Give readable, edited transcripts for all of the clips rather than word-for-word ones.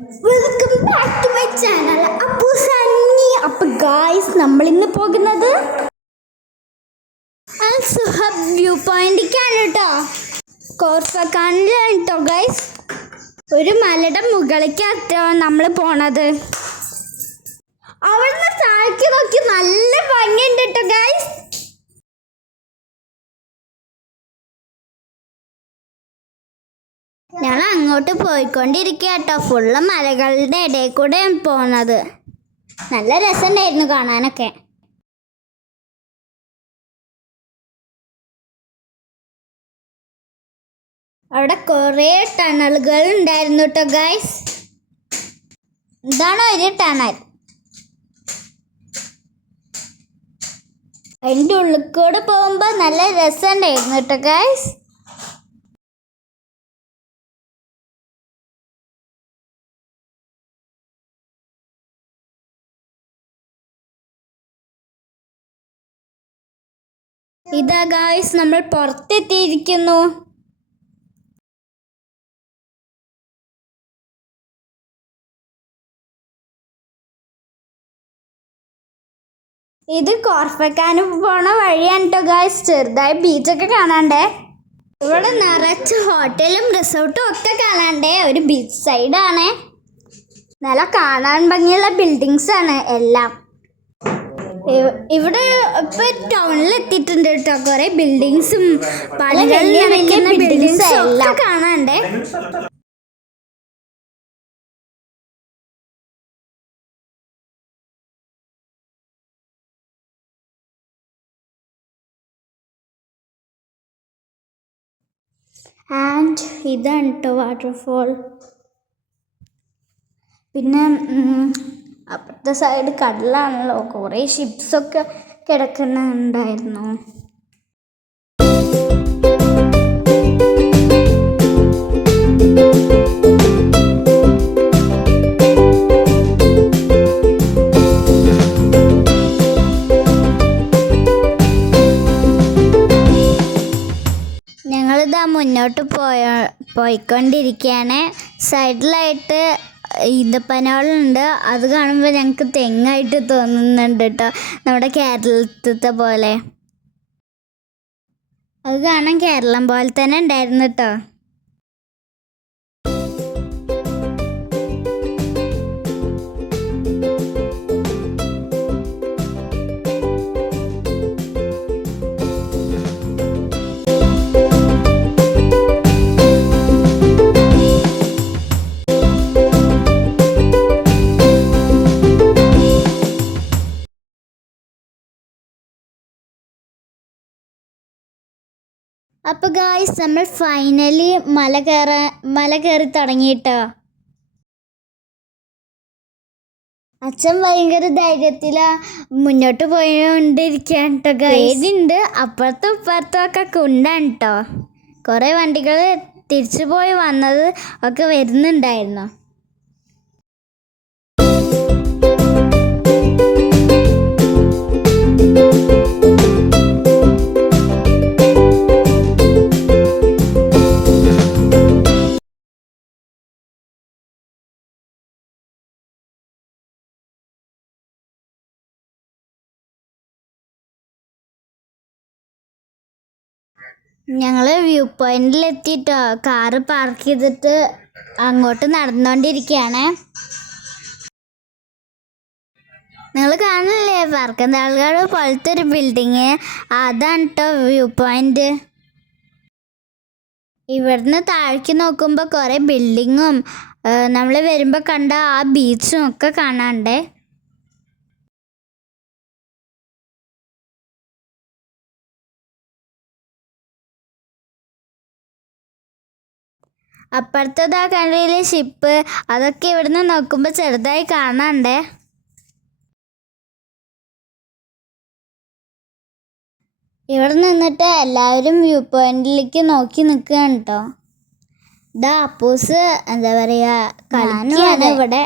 Welcome back to my channel Appu Sunny. അപ്പോൾ guys, നമ്മൾ ഇന്ന് പോകുന്നത് അൽ സുഹബ് വ്യൂ പോയിന്റിലേക്കാണ് കേട്ടോ. കോർഫക്കാനിലാണ് കേട്ടോ ഗായ്സ്. ഒരു മലയുടെ മുകളിലേക്കാട്ടോ നമ്മൾ പോണത്. അവിടുന്ന് താഴേക്ക് നോക്കി നല്ല ഭംഗിയുണ്ട് കേട്ടോ ഗായ്സ്. ഞങ്ങൾ അങ്ങോട്ട് പോയിക്കൊണ്ടിരിക്കുക കേട്ടോ. ഫുള്ള് മലകളുടെ ഇടയിൽ കൂടെ പോകുന്നത്. നല്ല രസമുണ്ടായിരുന്നു കാണാനൊക്കെ. അവിടെ കുറേ ടണലുകൾ ഉണ്ടായിരുന്നു കേട്ടോ ഗൈസ്. ഇതാണ് ഒരു ടണൽ. അതിൻ്റെ ഉള്ളിൽ കൂടെ പോകുമ്പോൾ നല്ല രസമുണ്ടായിരുന്നു കേട്ടോ ഗൈസ്. ഇതാ ഗായ്സ്, നമ്മൾ പുറത്തെത്തിയിരിക്കുന്നു. ഇത് കോർഫക്കാന് പോണ വഴിയാണ് കേട്ടോ ഗായ്സ്. ചെറുതായി ബീച്ചൊക്കെ കാണാണ്ടേ. ഇവിടെ നിറച്ച് ഹോട്ടലും റിസോർട്ടും ഒക്കെ കാണാണ്ടേ. ഒരു ബീച്ച് സൈഡാണ്. നല്ല കാണാൻ ഭംഗിയുള്ള ബിൽഡിങ്സ് ആണ് എല്ലാം. ഇവിടെ ഇപ്പൊ ടൗണിൽ എത്തിയിട്ടുണ്ട് കേട്ടോ. കുറെ ബിൽഡിങ്സും ബിൽഡിങ്സും ഒക്കെ കാണാണ്ടേ. ആൻഡ് ഇതാണ് കേട്ടോ വാട്ടർഫോൾ. പിന്നെ അപ്പുറത്തെ സൈഡ് കടലാണല്ലോ. കുറേ ഷിപ്സൊക്കെ കിടക്കുന്നുണ്ടായിരുന്നു. ഞങ്ങളിതാ മുന്നോട്ട് പോയിക്കൊണ്ടിരിക്കുകയാണ്. സൈഡിലായിട്ട് ഈന്തപ്പനകളുണ്ട്. അത് കാണുമ്പോൾ ഞങ്ങൾക്ക് തെങ്ങായിട്ട് തോന്നുന്നുണ്ട് കേട്ടോ. നമ്മുടെ കേരളത്തിലത്തെ പോലെ. അത് കാണാൻ കേരളം പോലെ തന്നെ ഉണ്ടായിരുന്നു കേട്ടോ. അപ്പോൾ ഗായ്സ്, നമ്മൾ ഫൈനലി മല കയറി തുടങ്ങിയിട്ടോ. അച്ഛൻ ഭയങ്കര ധൈര്യത്തിലാ മുന്നോട്ട് പോയിക്കൊണ്ടിരിക്കുകയാണ് കേട്ടോ ഗൈസ്. ഉണ്ട് അപ്പുറത്തും ഇപ്പുറത്തും ഒക്കെ കുണ്ടാണ് കേട്ടോ. കുറേ വണ്ടികൾ തിരിച്ചു പോയി വന്നത് ഒക്കെ വരുന്നുണ്ടായിരുന്നു. ഞങ്ങൾ വ്യൂ പോയിന്റിൽ എത്തിയിട്ടോ. കാറ് പാർക്ക് ചെയ്തിട്ട് അങ്ങോട്ട് നടന്നുകൊണ്ടിരിക്കുകയാണ്. നിങ്ങൾ കാണില്ലേ പറക്കന്താളുകാട് പോലത്തെ ഒരു ബിൽഡിങ്. അതാണ് കേട്ടോ വ്യൂ പോയിന്റ്. ഇവിടുന്ന് താഴേക്ക് നോക്കുമ്പോൾ കുറേ ബിൽഡിങ്ങും നമ്മൾ വരുമ്പോൾ കണ്ട ആ ബീച്ചും ഒക്കെ കാണാണ്ടേ. അപ്പുറത്തതാ കണ്ടില്ലേ ഷിപ്പ്. അതൊക്കെ ഇവിടുന്ന് നോക്കുമ്പോൾ ചെറുതായി കാണാണ്ടേ. ഇവിടെ നിന്നിട്ട് എല്ലാവരും വ്യൂ പോയിന്റിലേക്ക് നോക്കി നിൽക്കുകയാണ് കേട്ടോ. ഇതാ അപ്പൂസ് എന്താ പറയുക, കളിക്കുകയാണ് ഇവിടെ.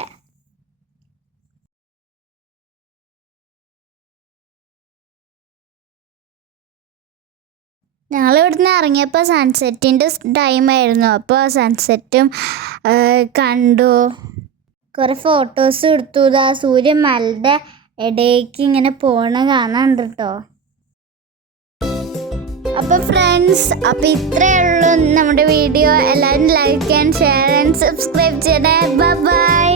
ഞങ്ങൾ ഇവിടുന്ന് ഇറങ്ങിയപ്പോൾ സൺസെറ്റിൻ്റെ ടൈമായിരുന്നു. അപ്പോൾ സൺസെറ്റും കണ്ടു. കുറെ ഫോട്ടോസ് എടുത്തു. ഇതാ സൂര്യൻ മലയുടെ ഇടയ്ക്ക് ഇങ്ങനെ പോണ കാണാണ്ട് കേട്ടോ. അപ്പോൾ ഫ്രണ്ട്സ്, അപ്പോൾ ഇത്രയേ ഉള്ളൂ നമ്മുടെ വീഡിയോ. എല്ലാവരും like and share and subscribe ചെയ്യണേ. ബൈ.